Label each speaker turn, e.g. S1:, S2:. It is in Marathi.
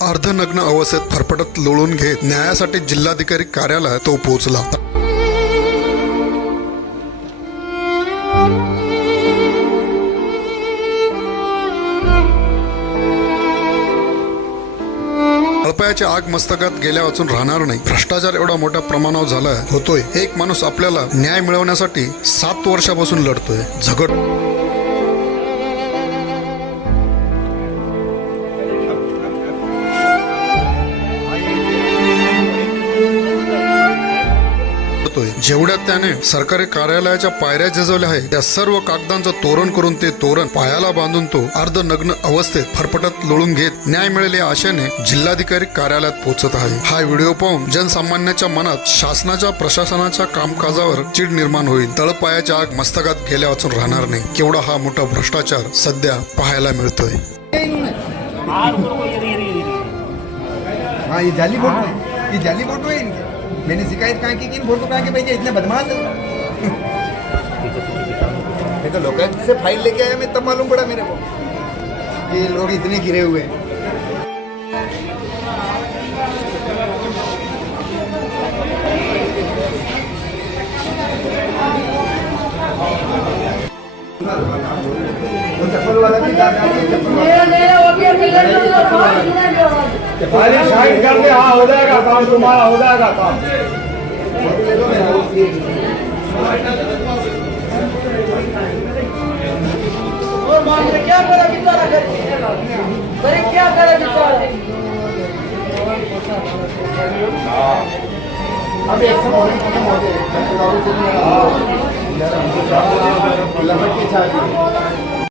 S1: अर्धनग्न अवस्थेत फरफटत लोळून घेत न्यायासाठी जिल्हाधिकारी कार्यालयात तो पोहोचला. अल्पयाची आग मस्तकात गेल्या वाचून राहणार नाही. भ्रष्टाचार एवढा मोठ्या प्रमाणावर झाला होतोय. एक माणूस आपल्याला न्याय मिळवण्यासाठी सात वर्षापासून लढतोय. झगड करतोय. जेवढ्यात त्याने सरकारी कार्यालयाच्या पायऱ्या झिजवल्या आहे त्या सर्व कागदांचं तोरण करून ते तोरण पायाला बांधून तो अर्धनग्न अवस्थेत फरफटत लोळून घेत न्याय मिळेल या आशेने जिल्हाधिकारी कार्यालयात पोहोचत आहे. हा व्हिडिओ पाहून जनसामान्याच्या मनात शासनाच्या प्रशासनाच्या कामकाजावर चीड निर्माण होईल. तळपायाच्या आग मस्तकात गेल्या वाचून राहणार नाही. केवढा हा मोठा भ्रष्टाचार सध्या पाहायला मिळतोय.
S2: झाली फोटो. है फोटो मैंने शिकायत कहाँ की इन फ़ोटो कहाँ के भेजे? इतने बदमाश है। मैं तो लोकल से फ़ाइल लेके आया मैं, तब मालूम पड़ा मेरे को कि लोग इतने गिरे हुए हैं। चप्पल वाला भी
S3: खाली साइड कर दे हाँ हो जाएगा काम तुम्हारा हो जाएगा काम।
S4: क्या करा बिचारा अरे क्या करा बिचारा?
S2: अब एक